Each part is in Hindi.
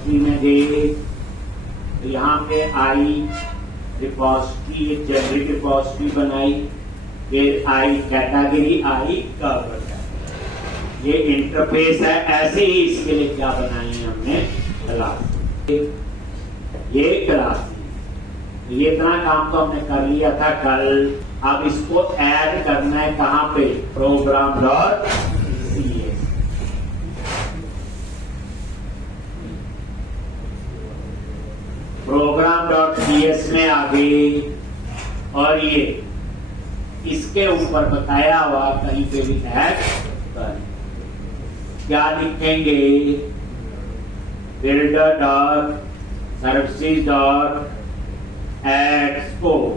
रिपॉजिटरी में गए तो यहाँ पे आई रिपॉजिटरी, एक जेनरिक रिपॉजिटरी बनाई, फिर आई कैटेगरी, आई कवर। ये इंटरफेस है। ऐसे ही इसके लिए क्या बनाई है हमने, क्लास। ये क्लास, ये इतना काम तो हमने कर लिया था कल। अब इसको ऐड करना है कहां पे, program dot CS। Program dot CS में आ गई और ये इसके ऊपर बताया हुआ कहीं पे भी ऐड कर, क्या लिखेंगे, builder dot services dot add scope,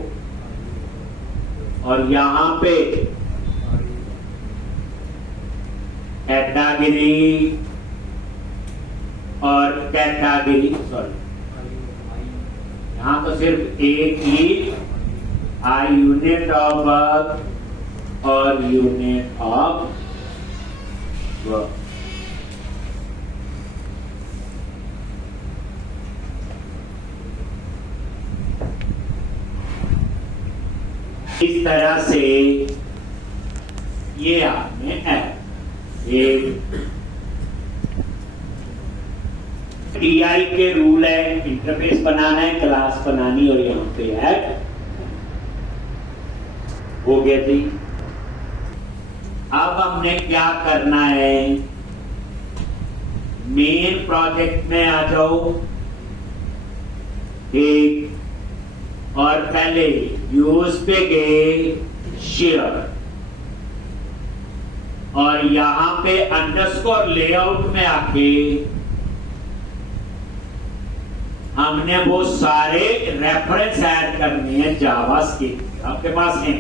और यहां पे कैटेगरी और कैटेगरी, सॉरी यहां तो सिर्फ एक ही आई यूनिट ऑफ वर्क और यूनिट ऑफ वर्क। इस तरह से ये आपने TI के रूल है, इंटरफेस बनाना है, क्लास बनानी, और यहां पे ऐड हो गया थी। अब हमने क्या करना है, मेन प्रोजेक्ट में आ जाओ, एक और पहले यूज पे गए शेयर, और यहां पे अंडरस्कोर लेआउट में आके हमने वो सारे रेफरेंस ऐड करने हैं जावास्क्रिप्ट। आपके पास है,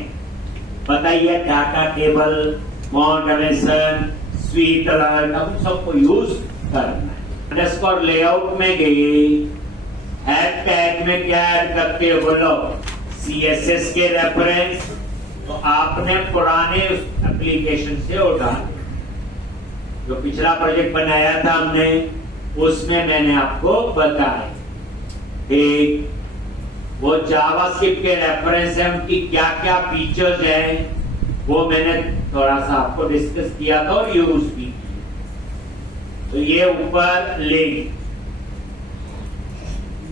बताइए, data table, font addition, sweet alert, हम सबको यूज करना है। अंडरस्कोर लेआउट में गए, हेड टैग में क्या ऐड करते हो, बोलो, CSS के रेफरेंस। तो आपने पुराने एप्लीकेशन से उठा, जो पिछला प्रोजेक्ट बनाया था हमने, उसमें मैंने आपको बताया कि वो जावास्क्रिप्ट के रेफरेंस है, उनकी क्या क्या फीचर्स हैं, वो मैंने थोड़ा सा आपको डिस्कस किया था और यूज भी किया। तो ये ऊपर लिंक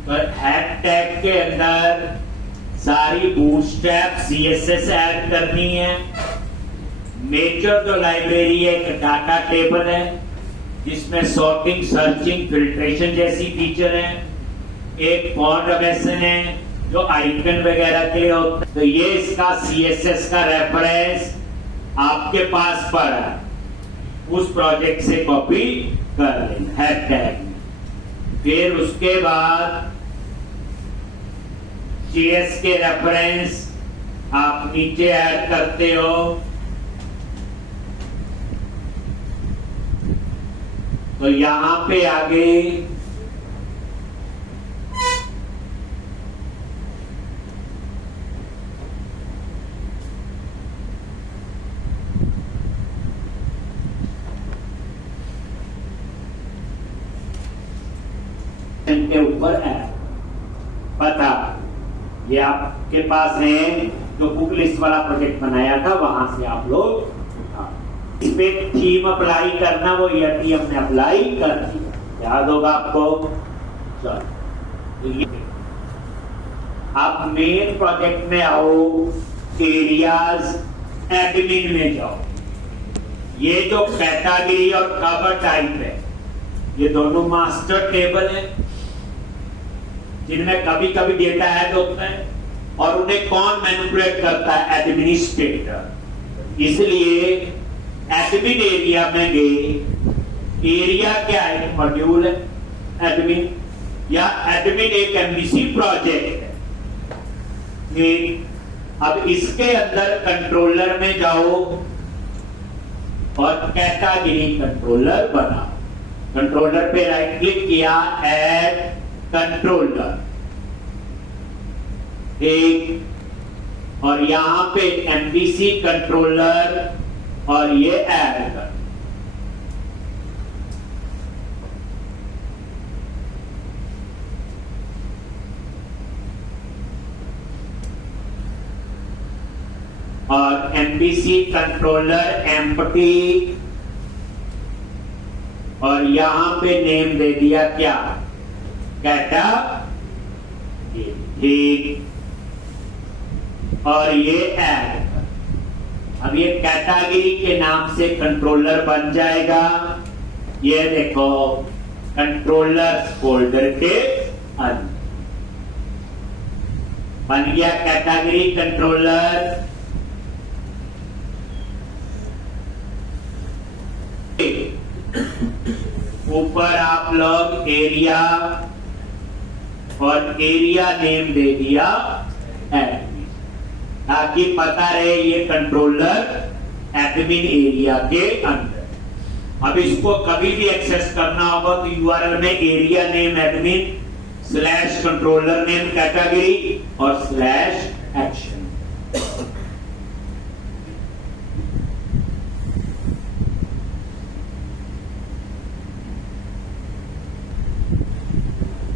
पर हेड टैग के अंदर सारी बूटस्ट्रैप CSS ऐड करनी है। मेजर जो लाइब्रेरी है, एक डाटा टेबल है जिसमें सॉर्टिंग, सर्चिंग, फिल्ट्रेशन जैसी फीचर है। एक फॉन्ट एडिशन है जो आइकन वगैरह के लिए होता है। तो ये इसका CSS का रेफरेंस आपके पास पड़ा, उस प्रोजेक्ट से कॉपी कर लेना हेड टैग में। फिर उसके बाद JS के रेफरेंस आप नीचे ऐड करते हो। तो यहां पे आगे के ऊपर ऐड पता, ये आपके पास है, जो बुक लिस्ट वाला प्रोजेक्ट बनाया था वहां से आप लोग इस पे थीम अप्लाई करना, वो यदि हमने अप्लाई कर दिया, याद होगा आपको। चलो आप मेन प्रोजेक्ट में आओ, एरियाज, एडमिन में जाओ। ये जो कैटेगरी और कवर टाइप है, ये दोनों मास्टर टेबल है जिनमें कभी कभी डेटा ऐड होता है, और उन्हें कौन मैनिपुलेट करता है, एडमिनिस्ट्रेटर। इसलिए एडमिन एरिया में गए, एरिया क्या है, मॉड्यूल है एडमिन, या एडमिन एक MVC प्रोजेक्ट है। अब इसके अंदर कंट्रोलर में जाओ और कैटेगरी कंट्रोलर बनाओ। कंट्रोलर पे राइट क्लिक किया, ऐड कंट्रोलर, एक, और यहां पे MVC कंट्रोलर, और ये ऐड कर। और एमपीसी कंट्रोलर एम्प्टी, और यहां पे नेम दे दिया क्या, कैटेगरी, ठीक। और ये ऐड, अब ये कैटेगरी के नाम से कंट्रोलर बन जाएगा। ये देखो कंट्रोलर फोल्डर के अंदर बन गया कैटेगरी कंट्रोलर। ऊपर आप लोग एरिया और एरिया नेम दे दिया एडमिन, ताकि पता रहे ये कंट्रोलर एडमिन एरिया के अंदर। अब इसको कभी भी एक्सेस करना होगा तो यूआरएल में area name admin slash controller name category और स्लैश एक्शन।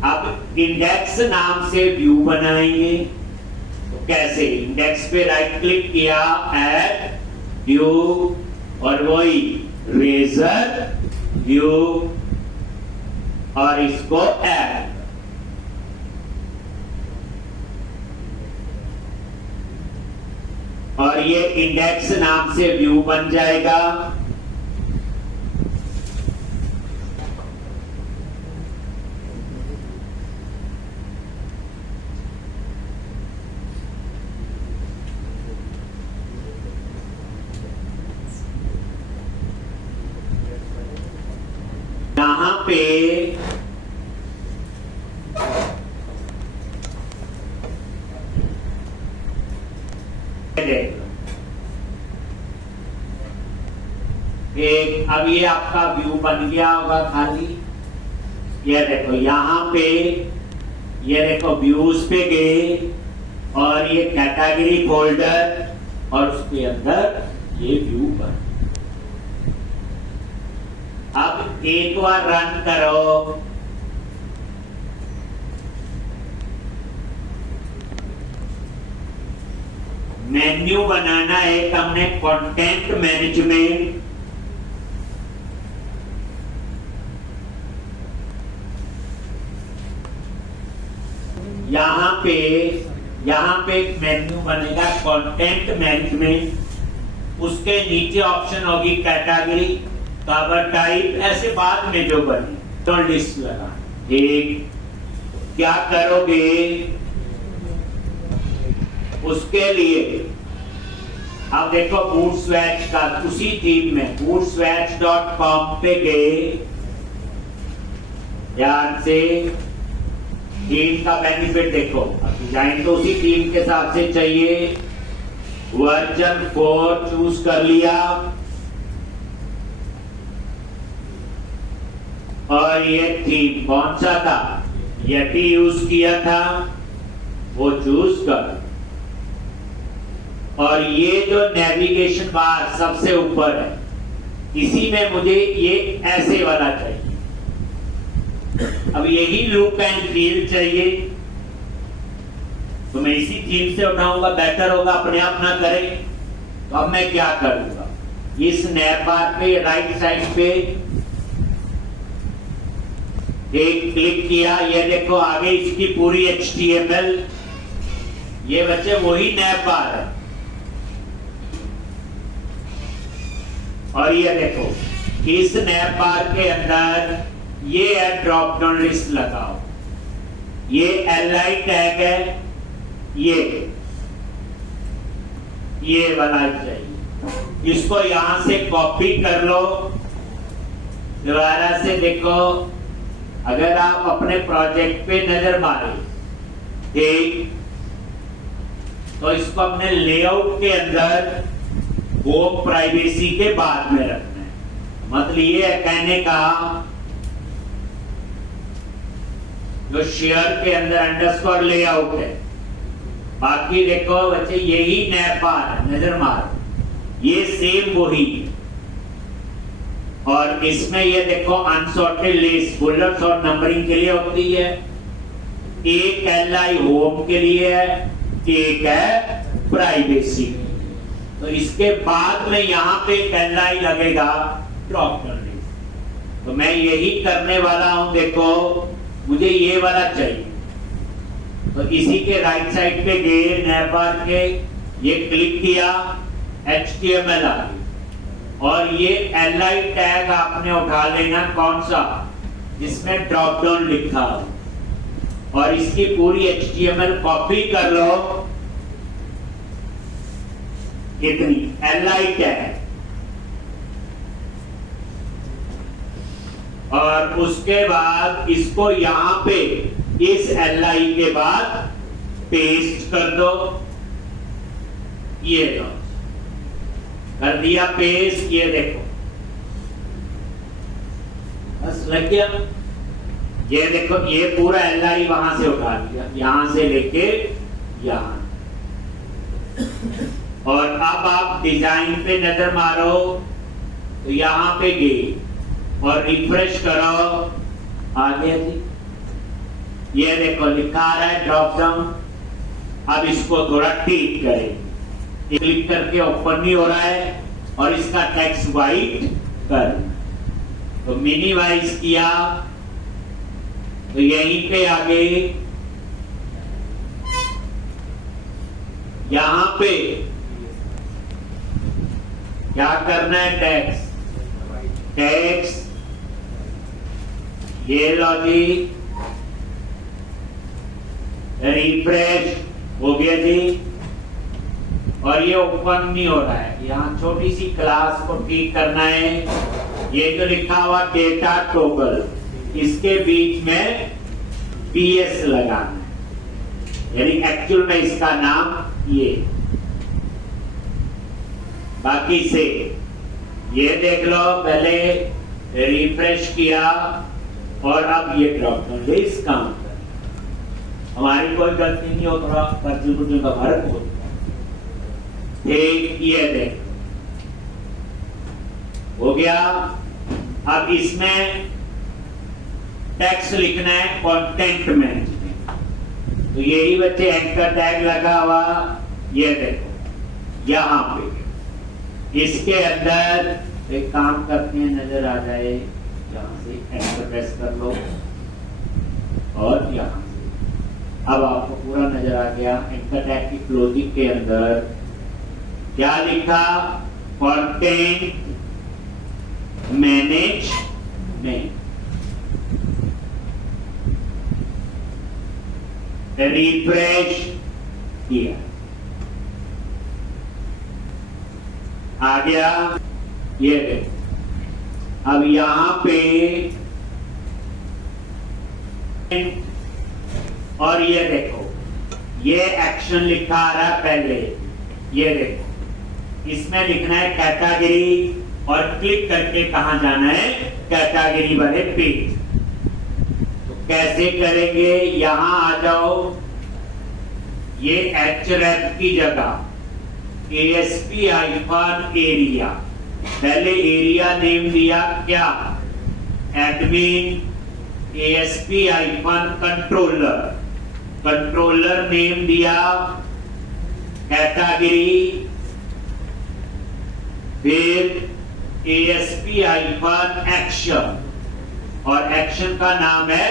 अब इंडेक्स नाम से व्यू बनाएंगे, तो कैसे, इंडेक्स पे राइट क्लिक किया, ऐड व्यू, और वही रेजर व्यू, और इसको ऐड, और ये इंडेक्स नाम से व्यू बन जाएगा। यहां पे एक, अब ये आपका व्यू बन गया होगा खाली। ये देखो यहां पे, ये देखो व्यूज पे गए और ये कैटेगरी फोल्डर और उसके अंदर ये व्यू बन। अब एक बार रन करो, मेन्यू बनाना है हमने कंटेंट मैनेजमेंट, यहां पे एक मेन्यू बनेगा कंटेंट मैनेजमेंट, उसके नीचे ऑप्शन होगी कैटेगरी, कवर टाइप, ऐसे बाद में जो बने तो लिस्ट लगा। एक क्या करोगे, उसके लिए अब देखो बूटस्वैच का उसी थीम में bootswatch.com पे गए, ध्यान से थीम का बेनिफिट देखो। अब डिजाइन तो उसी थीम के हिसाब से चाहिए, वर्जन 4 चूज कर लिया, और ये थीम कौन सा था, यटी यूज किया था, वो चूज कर। और ये जो नेविगेशन बार सबसे ऊपर है, इसी में मुझे ये ऐसे वाला चाहिए। अब यही लुक एंड फील चाहिए, तो मैं इसी थीम से उठाऊंगा, बेटर होगा, अपने आप ना करें। तो अब मैं क्या करूंगा, इस नैप बार पे राइट साइड पे एक क्लिक किया, ये देखो आगे इसकी पूरी HTML, ये बच्चे वही नैप बार है। और ये देखो इस नैप बार के अंदर ये है ड्रॉप डाउन लिस्ट लगाओ, ये LI टैग है, ये वाला चाहिए। इसको यहां से कॉपी कर लो, दोबारा से देखो, अगर आप अपने प्रोजेक्ट पे नजर मारे ठीक, तो इसको अपने लेआउट के अंदर होम प्राइवेसी के बाद में रखना है। मतलब ये है कहने का, जो शेयर के अंदर अंडरस्कोर लेआउट है, बाकी देखो बच्चे यही नैप बार है, नजर मार, ये सेम वही। और इसमें ये देखो अनसॉर्टेड लिस्ट, बुलेट्स और नंबरिंग के लिए होती है, एक LI होम के लिए है, एक है प्राइवेसी। तो इसके बाद में यहाँ पे LI लगेगा ड्रॉप डाउन लिस्ट। तो मैं यही करने वाला हूं, देखो मुझे ये वाला चाहिए, तो इसी के राइट साइड पे गए, नैपर के ये क्लिक किया, HTML आ गई, और ये LI टैग आपने उठा लेना, कौन सा, जिसमें ड्रॉप डाउन लिखा हो, और इसकी पूरी HTML कॉपी कर लो, कितनी LI टैग, और उसके बाद इसको यहां पे इस LI के बाद पेस्ट कर दो, ये लो, कर दिया पेस्ट, ये देखो बस लग गया। ये देखो ये पूरा LI वहां से उठा लिया, यहां से लेके यहां, और अब आप डिजाइन पे नजर मारो तो यहां पे गए और रिफ्रेश करो, आ गया जी, ये देखो लिखा आ रहा है ड्रॉप डाउन। अब इसको थोड़ा ठीक करें, क्लिक करके ओपन नहीं हो रहा है, और इसका टेक्स्ट वाइट कर, तो मिनिमाइज किया, तो यहीं पे आगे यहां पे क्या करना है, टैक्स ये लो जी, रिफ्रेश हो गया जी, और ये ओपन नहीं हो रहा है, यहाँ छोटी सी क्लास को ठीक करना है, ये जो लिखा हुआ डेटा टॉगल, इसके बीच में PS लगाना है, यानी एक्चुअल में इसका नाम ये, बाकी से ये देख लो, पहले रिफ्रेश किया और अब ये ड्रॉप डाउन लिस्ट काम कर, हमारी कोई गलती नहीं हो, थोड़ा कंट्रीब्यूशन का फर्क हो, ठीक, ये देख हो गया। अब इसमें टेक्स्ट लिखना है कंटेंट में, तो यही बच्चे एंकर टैग लगा हुआ, ये देखो यहां पे, इसके अंदर एक काम करते हैं, नजर आ जाए, यहां से एंटर प्रेस कर लो, और यहां से अब आपको पूरा नजर आ गया। एंकर टैग की क्लोजिंग के अंदर क्या लिखा, कंटेंट मैनेजमेंट, रिफ्रेश किया, आ गया, ये देखो। अब यहां पे और ये देखो ये एक्शन लिखा आ रहा है पहले, ये देखो इसमें लिखना है कैटेगरी, और क्लिक करके कहां जाना है, कैटेगरी वाले पेज। तो कैसे करेंगे, यहां आ जाओ, ये href की जगह ASP एरिया, पहले एरिया नेम दिया क्या, admin, ASP controller, controller name दिया कैटेगरी, फिर ASP एक्शन, और एक्शन का नाम है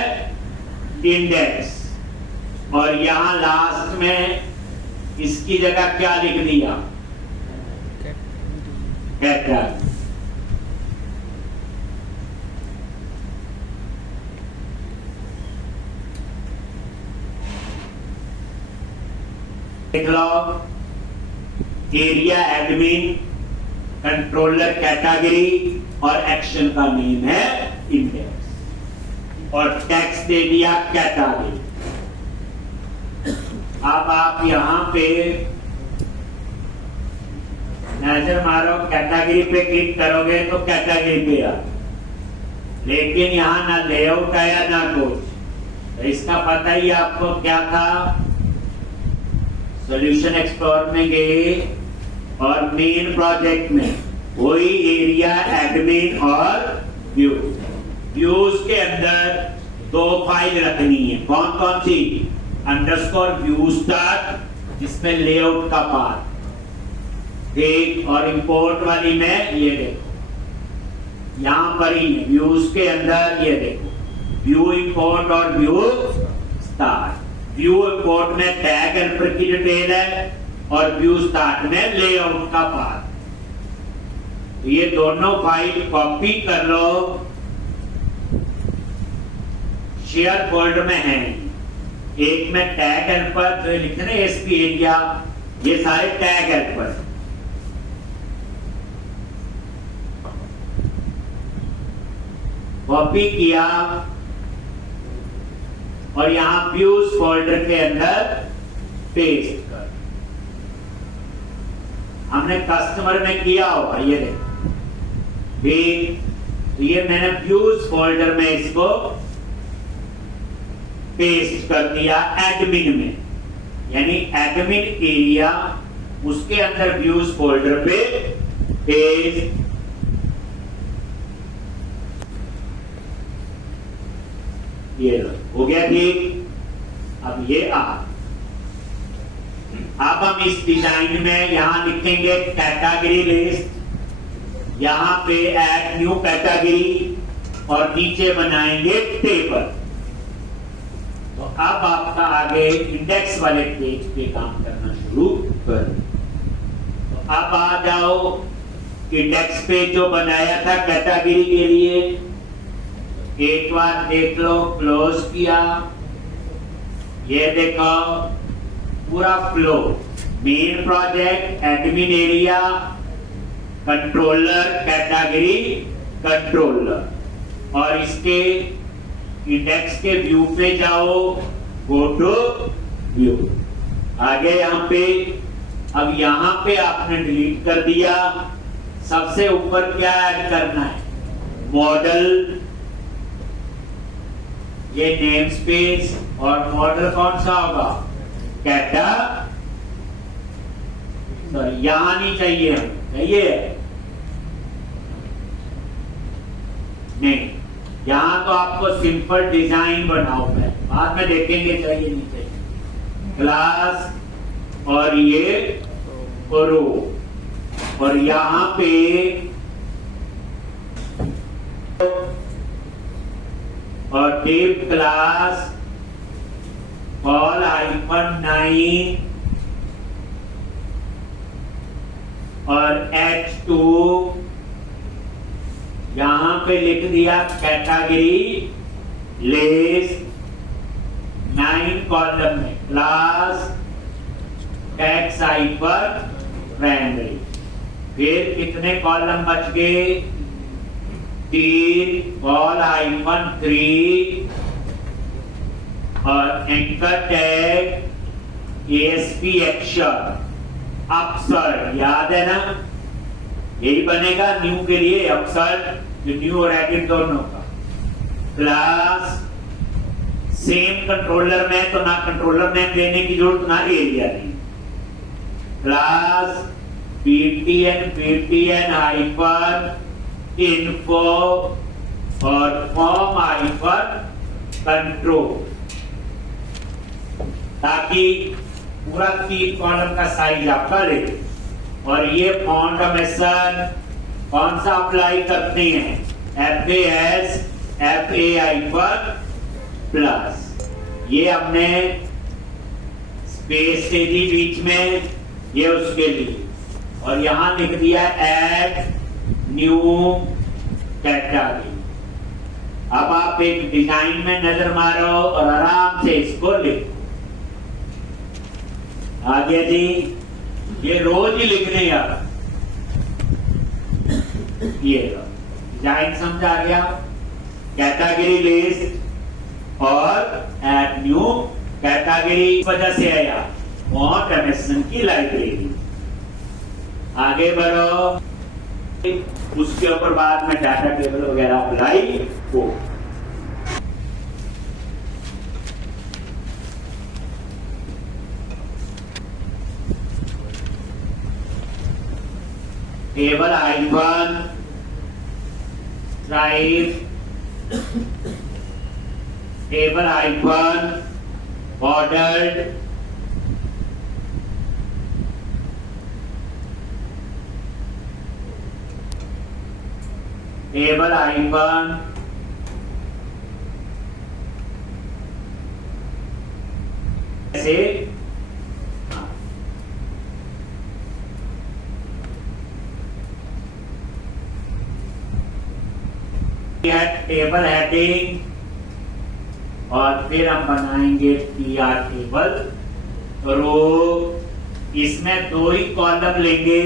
इंडेक्स, और यहां लास्ट में इसकी जगह क्या लिख दिया, कैटेगरी। देख लो, एरिया एडमिन, कंट्रोलर कैटेगरी, और एक्शन का नेम है इंडेक्स, और टेक्स्ट दे दिया कैटेगरी। अब आप यहां पे नजर मारो, कैटेगरी पे क्लिक करोगे तो कैटेगरी पे आ, लेकिन यहां ना लेआउट आया ना कुछ, तो इसका पता ही आपको क्या था, सॉल्यूशन एक्सप्लोरर में गए और मेन प्रोजेक्ट में वही एरिया एडमिन और व्यूज के अंदर दो फाइल रखनी है, कौन कौन सी, अंडरस्कोर व्यूज तक, जिसमें लेआउट का पार्ट, ठीक। और इंपोर्ट वाली में ये देखो, यहां पर ही व्यूज के अंदर ये देखो, व्यू इंपोर्ट और व्यू स्टार्ट। व्यू इंपोर्ट में टैग हेल्पर की डिटेल है और व्यू स्टार्ट में लेआउट का पार्ट। तो ये दोनों फाइल कॉपी कर लो, शेयर फोल्डर में है। एक में टैग हेल्पर जो लिखे ना एसपी एरिया, ये सारे टैग हेल्पर। कॉपी किया और यहां व्यूज फोल्डर के अंदर पेस्ट कर। हमने कस्टमर में किया होगा, ये देखो, ये मैंने व्यूज फोल्डर में इसको पेस्ट कर दिया एडमिन में, यानी एडमिन एरिया, उसके अंदर व्यूज फोल्डर पे पेस्ट। ये हो गया ठीक। अब ये अब हम इस डिजाइन में यहां लिखेंगे कैटेगरी लिस्ट, यहां पे ऐड न्यू कैटेगरी और नीचे बनाएंगे टेबल। तो अब आपका आगे इंडेक्स वाले पेज पे काम करना शुरू कर। तो अब आ जाओ इंडेक्स पेज जो बनाया था कैटेगरी के लिए, एक बार देख लो, क्लोज किया, ये देखो पूरा flow, main project, admin area, controller, category, controller. और इसके इंडेक्स के व्यू पे जाओ, गो टू व्यू। आगे यहां पे, अब यहां पे आपने डिलीट कर दिया। सबसे ऊपर क्या ऐड करना है, मॉडल, ये नेम स्पेस, और मॉडल कौन सा होगा, कैटा, सॉरी यहां नहीं चाहिए, चाहिए नहीं, यहां तो आपको सिंपल डिजाइन बनाओ, मैं बाद में देखेंगे चाहिए नहीं चाहिए। क्लास और ये रो, और यहां पे और डिव क्लास कॉल -9 और H2 यहां पे लिख दिया कैटेगरी लिस्ट, 9 कॉलम में क्लास टैक्स हाइपर प्राइमरी। फिर कितने कॉलम बच गए, 3 कॉल -3 और एंकर टैग ASP एक्शन अपसर्ट, याद है ना, यही बनेगा न्यू के लिए अपसर्ट, न्यू और एडिट दोनों का। क्लास सेम कंट्रोलर में, तो ना कंट्रोलर में देने की जरूरत, ना एरिया नहीं। क्लास PTN हाइपर इन्फो और फॉर्म हाइपर कंट्रोल, ताकि पूरा 3 कॉलम का साइज आपका ले। और ये फॉन्टमेशन कौन सा अप्लाई करते हैं, FAS FAI पर प्लस, ये हमने स्पेस से दी बीच में, ये उसके लिए। और यहां लिख दिया ऐड न्यू कैटेगरी। अब आप एक डिजाइन में नजर मारो और आराम से इसको लिखो। आगे जी, ये रोज ही लिखने यार, ये डिजाइन समझा गया, कैटेगरी लिस्ट और ऐड न्यू कैटेगरी वजह से आया ऑटोमेशन की लाइब्रेरी। आगे बढ़ो, उसके ऊपर बाद में डाटा टेबल वगैरह अप्लाई हो। Table icon, drive, table icon, ordered, table icon ऐसे टेबल हेडिंग और फिर हम बनाएंगे टीआर टेबल रो। इसमें दो ही कॉलम लेंगे,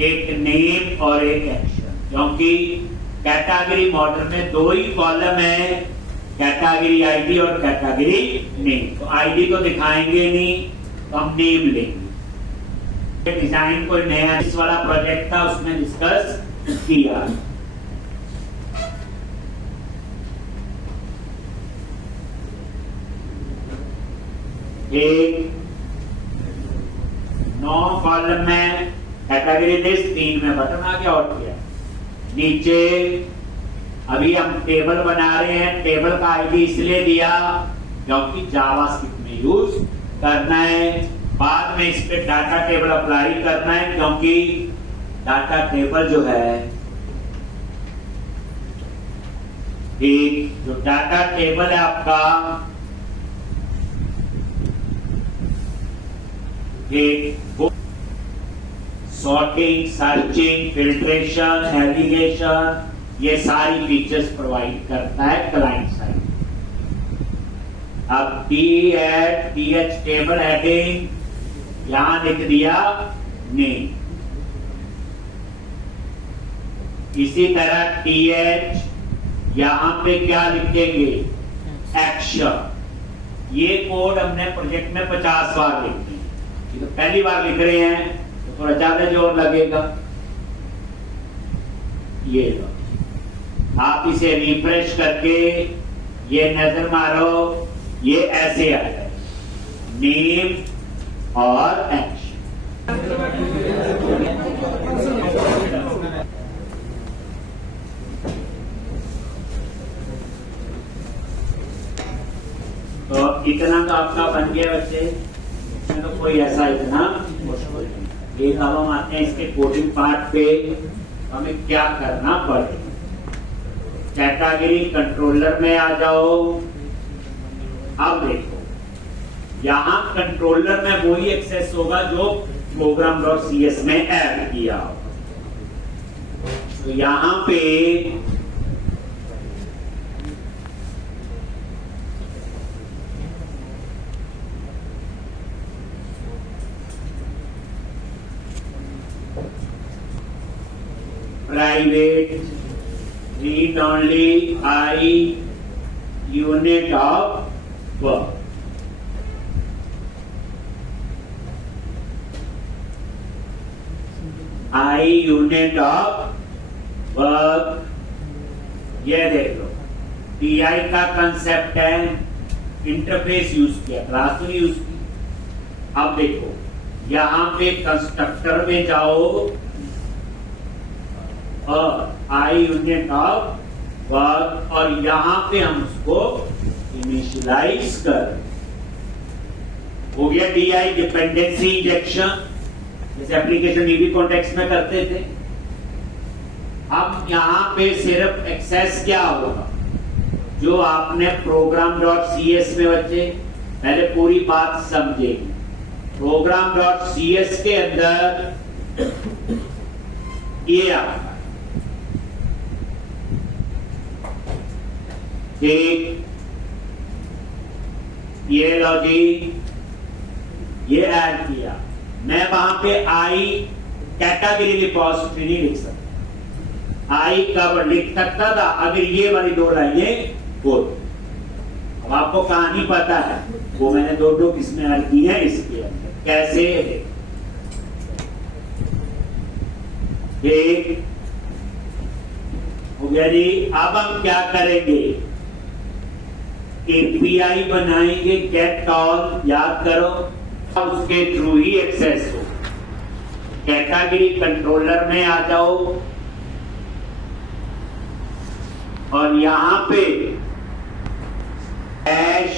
एक नेम और एक एक्शन, क्योंकि कैटेगरी मॉडल में दो ही कॉलम है, कैटेगरी आईडी और कैटेगरी नेम। तो आईडी तो दिखाएंगे नहीं, तो हम नेम लेंगे। डिजाइन कोई नया इस वाला प्रोजेक्ट था, उसमें डिस्कस किया। एक 9 कॉलम में कैटेगरी लिस्ट, 3 में बटन आ गया और क्या। नीचे अभी हम टेबल बना रहे हैं, टेबल का आईडी इसलिए दिया क्योंकि जावास्क्रिप्ट में यूज करना है। बाद में इस पे डाटा टेबल अप्लाई करना है, क्योंकि डाटा टेबल जो है एक जो डाटा टेबल है आपका सॉर्टिंग, सर्चिंग, फिल्ट्रेशन, नेविगेशन, ये सारी फीचर्स प्रोवाइड करता है क्लाइंट साइड। अब टीएच टेबल हेडिंग यहां लिख दिया नेम। इसी तरह टीएच यहां पे क्या लिखेंगे, एक्शन। ये कोड हमने प्रोजेक्ट में 50 बार लिखे, तो पहली बार लिख रहे हैं तो थोड़ा ज्यादा जोर लगेगा। ये लो, आप इसे रिफ्रेश करके ये नजर मारो, ये ऐसे आ जाए नेम और एक्शन। तो इतना का आपका बन गया बच्चे, तो कोई ऐसा इतना मुश्किल नहीं। एक अब हम आते हैं इसके कोडिंग पार्ट पे, हमें क्या करना पड़ेगा। कैटेगरी कंट्रोलर में आ जाओ। अब देखो, यहां कंट्रोलर में वही एक्सेस होगा जो program.cs में ऐड किया होगा। तो यहां पे private read only I unit of work। I unit of work, ये देख लो टीआई का कंसेप्ट है, इंटरफेस यूज किया, क्लास तो नहीं यूज की। अब देखो यहां पे कंस्ट्रक्टर में जाओ और आई यूनिट ऑफ वर्क, और यहां पे हम उसको इनिशियलाइज कर। हो गया डीआई डिपेंडेंसी इंजेक्शन, जैसे एप्लीकेशन ईबी कॉन्टेक्स्ट में करते थे। अब यहां पे सिर्फ एक्सेस क्या होगा, जो आपने program.cs में बच्चे पहले पूरी बात समझेंगे। program.cs के अंदर ये आपका एक ये लो जी, ये ऐड किया। मैं वहां पे आई कैटेगरी रिपोजिटरी नहीं लिख सकता, आई का लिख सकता था अगर ये वाली 2 लाइनें बोल। अब आपको कहानी पता है, वो मैंने 2 किस्में ऐड की है इसके अंदर। कैसे एक हो गया जी। अब हम क्या करेंगे, एपीआई बनाएंगे, गेट ऑल, याद करो, उसके थ्रू ही एक्सेस हो। कैटेगरी कंट्रोलर में आ जाओ और यहां पे हैश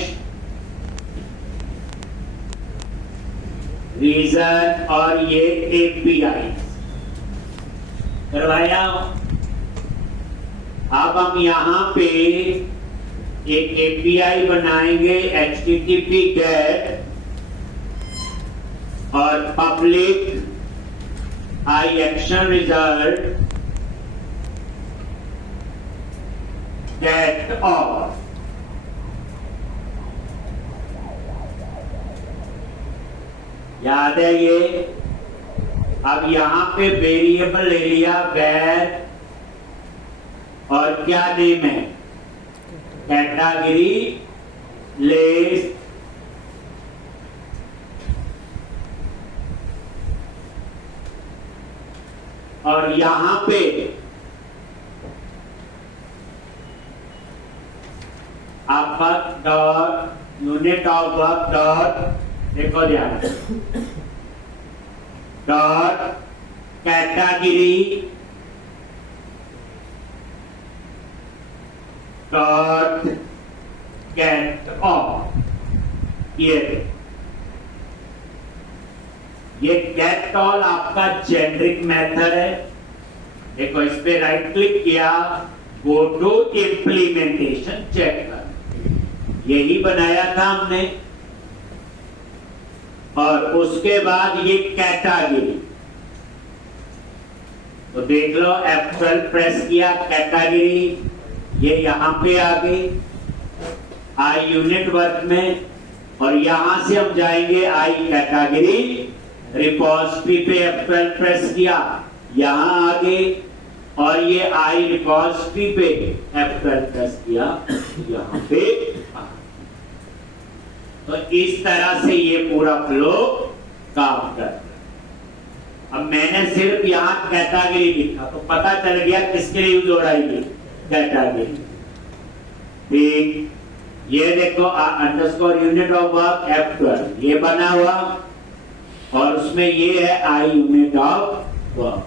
रीजन और ये एपीआई करवाया। अब हम यहाँ पे एक एपीआई बनाएंगे HTTP GET और पब्लिक iActionResult GET all। याद है ये। अब यहां पे वेरिएबल ले लिया where और क्या नेम है, कैटेगरी लिस्ट। और यहां पे आप dot unit of work dot, देखो ध्यान, dot category dot get all. ये गेट ऑल आपका जेनरिक मेथड है। देखो इस पे राइट क्लिक किया, गो टू इंप्लीमेंटेशन चेक कर, यही बनाया था हमने। और उसके बाद ये कैटेगरी, तो देख लो F12 प्रेस किया, कैटेगरी ये यहां पे आ गई आई यूनिट वर्क में। और यहां से हम जाएंगे आई कैटेगरी रिपोजिटरी पे, F12 प्रेस किया, यहां आ गए। और ये आई रिपोजिटरी पे F12 प्रेस किया, यहां पे आ। तो इस तरह से ये पूरा फ्लो काम करता है। अब मैंने सिर्फ यहां कैटेगरी लिखा तो पता चल गया किसके लिए यूज हो रहा है ये कैटेगरी। ठीक, ये देखो underscore unit of work F12 ये बना हुआ, और उसमें ये है आई यूनिट ऑफ वर्क।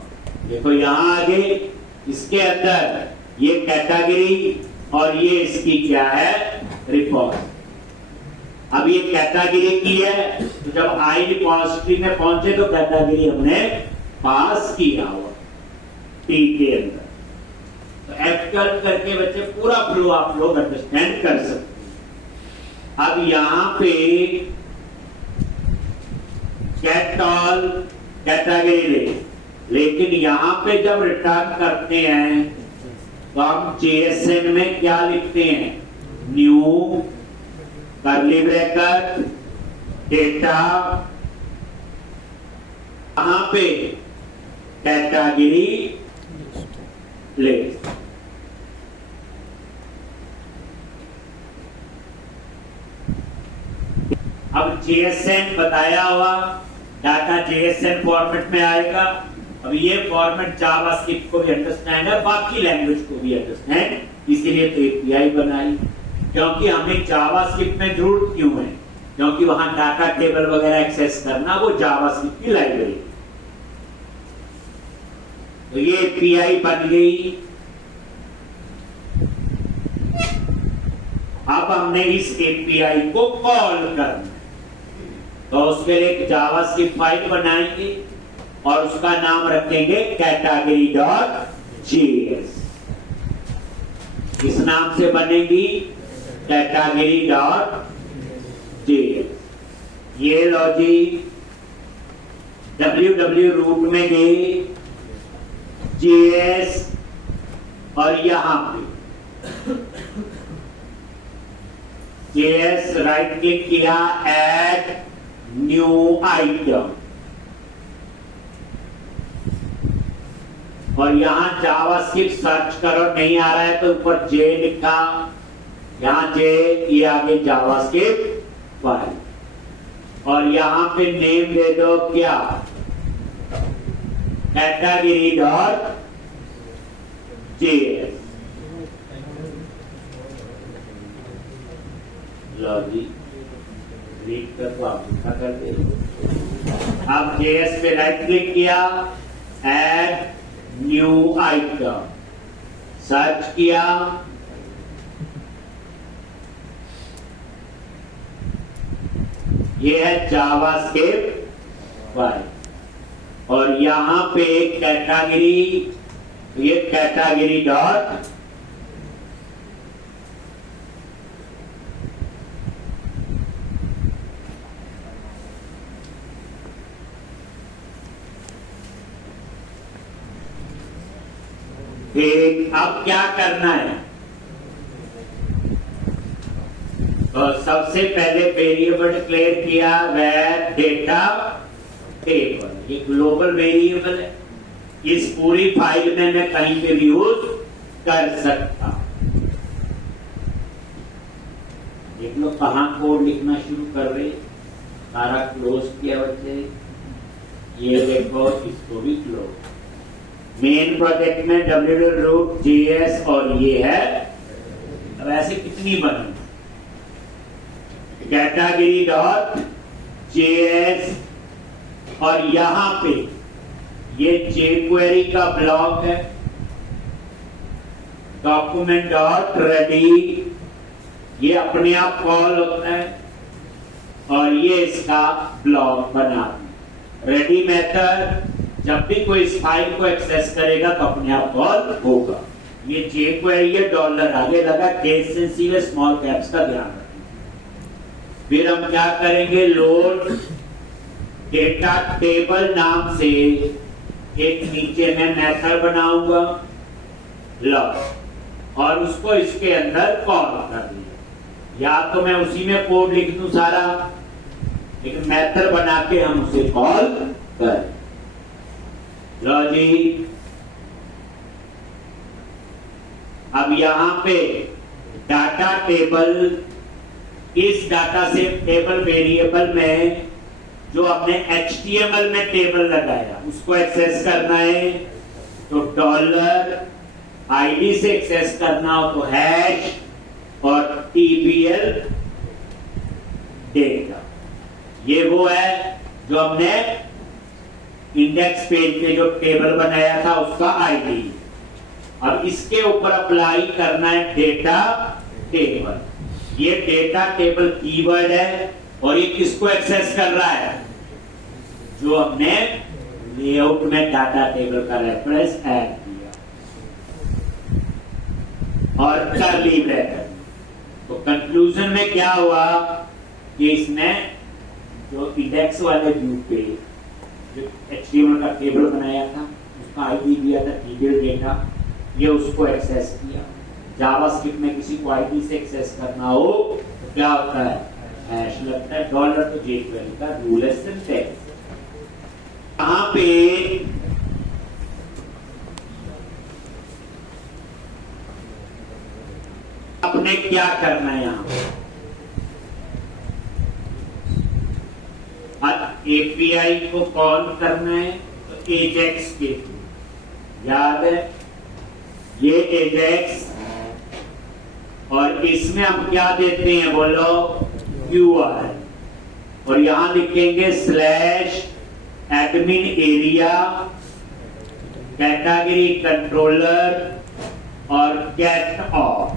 देखो यहां आगे इसके अंदर ये कैटेगरी और ये इसकी क्या है, रिपोर्ट। अब ये कैटेगरी की है, तो जब आई रिपोजिटरी में पहुंचे तो कैटेगरी हमने पास किया हुआ टी के अंदर। तो F12 करके बच्चे पूरा फ्लो आप लोग अंडरस्टैंड कर सकते हैं। अब यहां पे गेट ऑल कैटेगरी ले, लेकिन यहां पे जब रिटर्न करते हैं तो हम JSN में क्या लिखते हैं, न्यू कर्ली ब्रैकेट डेटा, यहां पे कैटेगरी लिस्ट। अब JSN बताया हुआ डाटा JSN फॉर्मेट में आएगा। अब ये फॉर्मेट जावास्क्रिप्ट को भी अंडरस्टैंड है, बाकी लैंग्वेज को भी अंडरस्टैंड, इसीलिए तो एपीआई बनाई। क्योंकि हमें जावास्क्रिप्ट में जरूरत क्यों है, क्योंकि वहां डाटा टेबल वगैरह एक्सेस करना वो जावास्क्रिप्ट की लाइब्रेरी। तो ये एपीआई बन गई। अब हमने इस एपीआई को कॉल करना, तो उसके लिए एक जावास्क्रिप्ट फाइल बनाएंगे और उसका नाम रखेंगे कैटेगरी डॉट जेएस। इस नाम से बनेगी कैटेगरी डॉट जेएस। ये लो जी, www रूट में गए, जेएस, और यहां पे जेएस राइट क्लिक किया, ऐड न्यू आइटम, और यहां जावास्क्रिप्ट सर्च करो, नहीं आ रहा है तो ऊपर जे लिखा, यहां जे, ये आगे जावास्क्रिप्ट फाइल, और यहां पे नेम दे दो क्या, कैटेगरी डॉट जेएस। लो जी, रीड कर तो आप लिखा कर दे। अब जेएस पे राइट क्लिक किया, ऐड न्यू आइटम, सर्च किया, ये है जावास्क्रिप्ट फाइल, और यहां पे एक कैटेगरी, ये कैटेगरी डॉट ठीक, अब क्या करना है? तो सबसे पहले वेरिएबल डिक्लेयर किया वह डेटा टेबल, ये ग्लोबल वेरिएबल है, इस पूरी फाइल में मैं कहीं पे भी यूज कर सकता। देख लो कहां कोड लिखना शुरू कर रहे, सारा क्लोज किया बच्चे, ये देखो इसको भी क्लोज। मेन प्रोजेक्ट में www.js और ये है। अब ऐसे कितनी बनी? कैटेगरी डॉट जेएस और यहां पे ये jQuery का ब्लॉक है, डॉक्यूमेंट डॉट रेडी, ये अपने आप कॉल होता है और ये इसका ब्लॉक बना। रेडी मेथड जब भी कोई इस फाइल को एक्सेस करेगा तो अपने आप कॉल होगा। ये jQuery ये डॉलर आगे लगा, केस सेंसिटिव स्मॉल कैप्स का ध्यान रखें। फिर हम क्या करेंगे, लोड डेटा टेबल नाम से एक नीचे में मेथड बनाऊंगा लॉग और उसको इसके अंदर कॉल कर दिया। या तो मैं उसी में कोड लिख दूं सारा, लेकिन मेथड बना के हम उसे कॉल करें। लो जी, अब यहां पे डाटा टेबल, इस डाटा से टेबल वेरिएबल में जो आपने HTML में टेबल लगाया उसको एक्सेस करना है तो डॉलर ID से एक्सेस करना हो तो हैश और TBL डेटा। ये वो है जो हमने इंडेक्स पेज पे जो टेबल बनाया था उसका आईडी। अब इसके ऊपर अप्लाई करना है डेटा टेबल। ये डेटा टेबल कीवर्ड है और ये किसको एक्सेस कर रहा है? जो हमने लेआउट में डाटा टेबल का रेफरेंस ऐड किया और कर्ली ब्रैकेट। तो कंक्लूजन में क्या हुआ कि इसने जो इंडेक्स वाले व्यू पे जो HTML का टेबल बनाया था उसका आईडी दिया था टीबीएल डेटा, ये उसको एक्सेस किया। जावास्क्रिप्ट में किसी को आईडी से एक्सेस करना हो तो क्या होता है? हैश लगता है। डॉलर तो jQuery का रूल है सिंटैक्स। यहां पे आपने क्या करना है? यहां API को कॉल करना है तो एजेक्स के थ्रू, याद है ये एजेक्स, और इसमें हम क्या देते हैं बोलो? URL, और यहां लिखेंगे /admin area कैटेगरी कंट्रोलर और गेट ऑफ।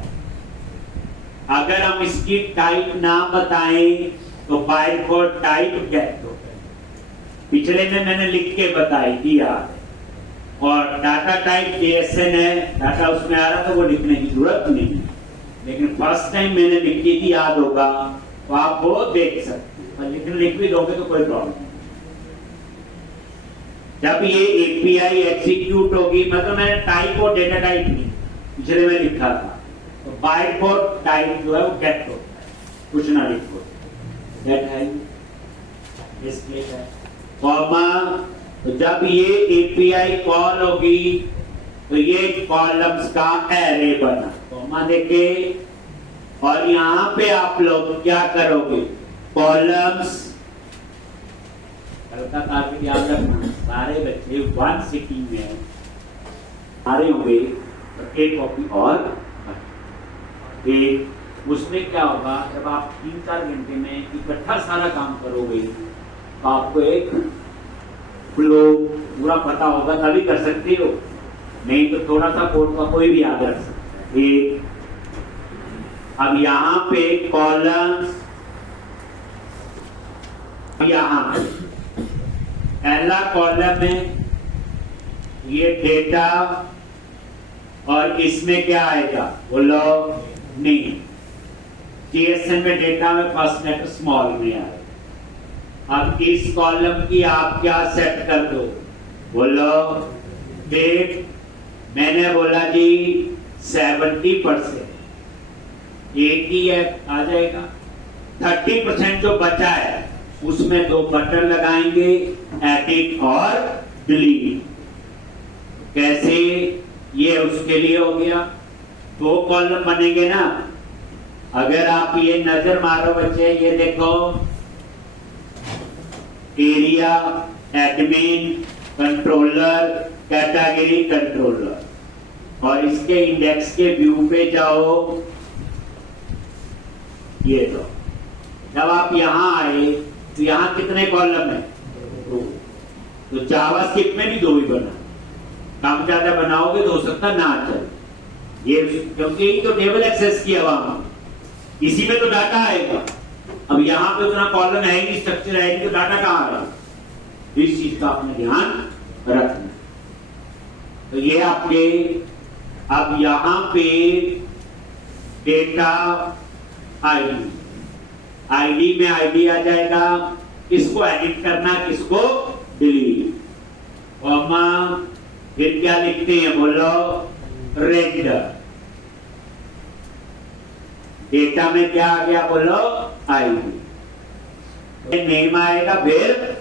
अगर हम इसकी टाइप ना बताएं तो बाय डिफॉल्ट टाइप गेट हो। पिछले में मैंने लिख के बताई थी याद है। और डाटा टाइप JSON है, डाटा उसमें आ रहा था, वो लिखने की जरूरत नहीं है, लेकिन फर्स्ट टाइम मैंने लिखी थी, याद होगा, तो आप वो देख सकते हैं। पर लेकिन लिख भी दोगे तो कोई प्रॉब्लम नहीं। जब ये API एग्जीक्यूट होगी, मतलब मैंने टाइप और डेटा टाइप नहीं पिछले में लिखा था, तो बाय डिफॉल्ट टाइप जो है वो गेट होता है, कुछ ना लिखो, गेट है डिस्प्ले है कॉमा। तो जब ये API कॉल होगी तो ये कॉलम्स का एरे बना, कॉमा देके, और यहां पे आप लोग क्या करोगे? कॉलम्स, हल्का काफी याद रखना, सारे बच्चे वन सिटिंग में आ रहे होंगे तो एक कॉपी और एक। उसमें क्या होगा, जब आप 3-4 घंटे में इकट्ठा सारा काम करोगे तो आपको एक फ्लो पूरा पता होगा, तभी कर सकते हो, नहीं तो थोड़ा सा कोड का कोई भी याद रख सकता है। एक अब यहां पे कॉलम्स, यहां पहला कॉलम में ये डेटा, और इसमें क्या आएगा बोलो? नहीं, JSON में डेटा में फर्स्ट लेटर स्मॉल में आएगा। अब इस कॉलम की आप क्या सेट कर दो बोलो? डेट मैंने बोला जी 70%, एक ही है आ जाएगा। 30% जो बचा है उसमें दो बटन लगाएंगे, एडिट और डिलीट। कैसे? ये उसके लिए हो गया, दो कॉलम बनेंगे ना। अगर आप ये नजर मारो बच्चे, ये देखो, area, admin, controller, category controller, और इसके इंडेक्स के व्यू पे जाओ। ये दो, जब आप यहां आए तो यहां कितने कॉलम है? दो। तो जावास्क्रिप्ट में भी दो ही बना, कम ज्यादा बनाओगे तो हो सकता ना चले। ये क्योंकि यही तो टेबल एक्सेस किया वहां, इसी में तो डाटा आएगा। अब यहां पे उतना कॉलम है नहीं, स्ट्रक्चर है नहीं, तो डाटा कहां आएगा? इस चीज का आपने ध्यान रखना। तो ये आपके, अब यहां पे डेटा आईडी, आईडी में आईडी आ जाएगा, किसको एडिट करना, किसको डिलीट। कॉमा, फिर क्या लिखते हैं बोलो? रेंडर। डेटा में क्या आ गया बोलो? आईडी। नेम आएगा, फिर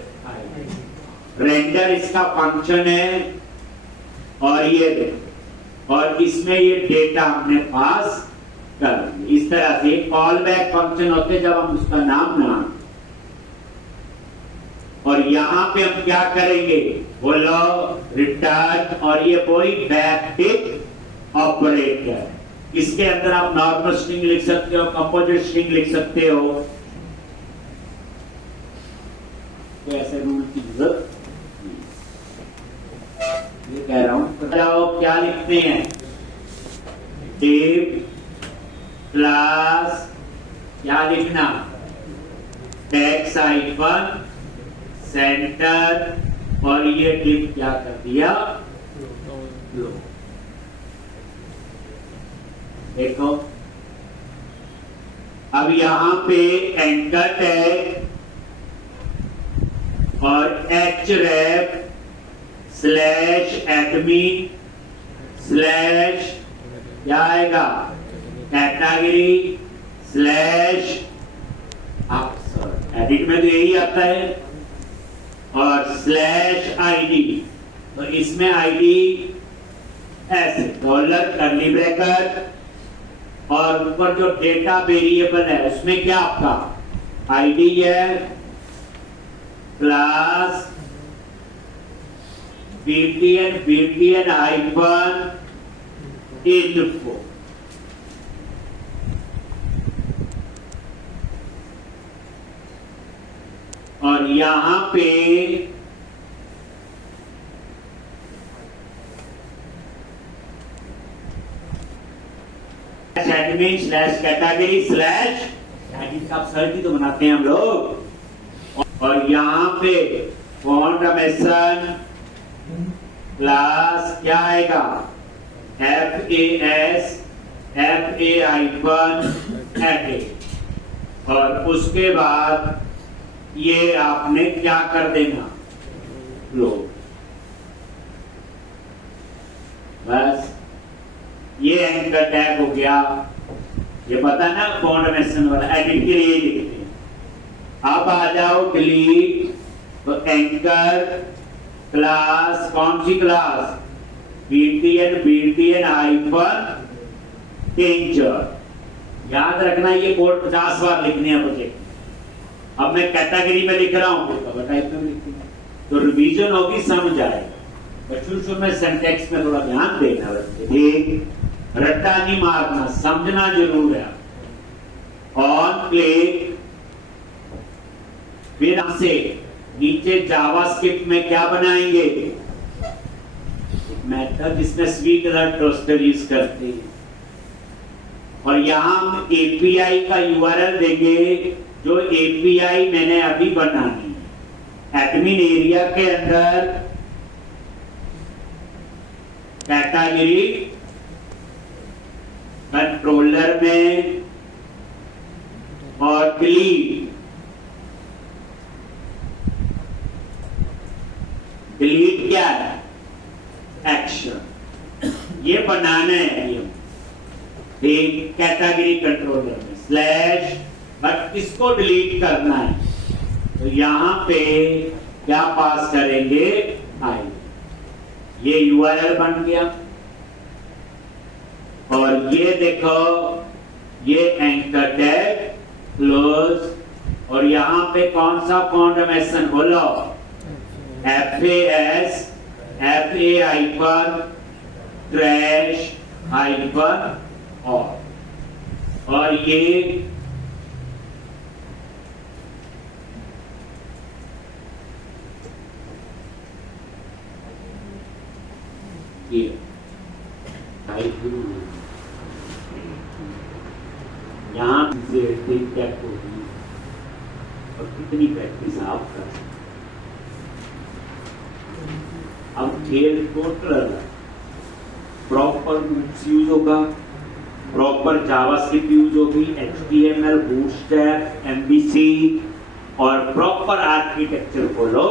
रेंडर इसका फंक्शन है। और ये, और इसमें ये डेटा हमने पास कर दिया। इस तरह से कॉल बैक फंक्शन होते जब हम उसका नाम ना, और यहां पे हम क्या करेंगे बोलो? रिटर्न। और ये कोई बैक टिक ऑपरेटर, इसके अंदर आप नॉर्मल स्ट्रिंग लिख सकते हो, कंपोजिट स्ट्रिंग लिख सकते हो। तो ऐसे रूल की जरूरत ये कह रहा हूं। बताओ क्या लिखते हैं? डिव क्लास, क्या लिखना? टेक्स्ट आइकन सेंटर, और ये डिव क्या कर दिया? लो देखो, अब यहां पे एंकर टैग और href स्लैश एडमिन स्लैश क्या आएगा? कैटेगरी स्लैश, एडिट में तो यही आता है, और स्लैश आईडी। तो इसमें आईडी ऐसे डॉलर कर्ली ब्रैकेट, और ऊपर जो डेटा वेरिएबल है उसमें क्या आपका आईडी है, क्लास btn हाइफन इन्फो। और यहां पे एडमिन स्लैश कैटेगरी स्लैश, का सर्च तो बनाते हैं हम लोग। और यहां पे फॉन्ट क्लास क्या आएगा? FAS FA hyphen edit. और उसके बाद ये आपने क्या कर देना? लो बस, ये एंकर टैग हो गया। ये पता ना फॉन्ट वाला, एडिट के लिए लिखते हैं। अब आ जाओ डिलीट। तो एंकर क्लास, कौन सी क्लास? BTN hyphen tincture. याद रखना, ये कोड 50 बार लिखने हैं मुझे। अब मैं कैटेगरी में लिख रहा हूं, कवर टाइप में लिखूंगा, तो रिवीजन होगी, समझ आएगा। शुरू में सिंटैक्स में थोड़ा ध्यान देना, एक रट्टा नहीं मारना, समझना जरूर है। ऑन क्लिक, फिर हमसे नीचे जावास्क्रिप्ट में क्या बनाएंगे? मेथड जिसमें स्वीट अलर्ट टोस्टर यूज करते हैं। और यहां हम एपीआई का यूआरएल देंगे, जो एपीआई मैंने अभी बनानी है। एडमिन एरिया के अंदर कैटेगरी कंट्रोलर में, और डिलीट क्या है? एक्शन। एक कैटेगरी कंट्रोलर में स्लैश, बट किसको डिलीट करना है तो यहां पे क्या पास करेंगे, आई। ये यूआरएल बन गया और ये देखो ये एंकर टैग क्लोज और यहां पे कौन सा कॉन्डमेशन बोलो, FAS FAI पर ट्रैश हाइपर और ये यहां से चेक होगी और कितनी प्रैक्टिस आप कर सकते। अब खेल टोटल प्रॉपर बुक्स यूज होगा, प्रॉपर जावास्क्रिप्ट यूज होगी, HTML, बूटस्ट्रैप, MVC और प्रॉपर आर्किटेक्चर फॉलो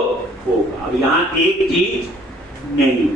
होगा। अब यहां एक चीज नहीं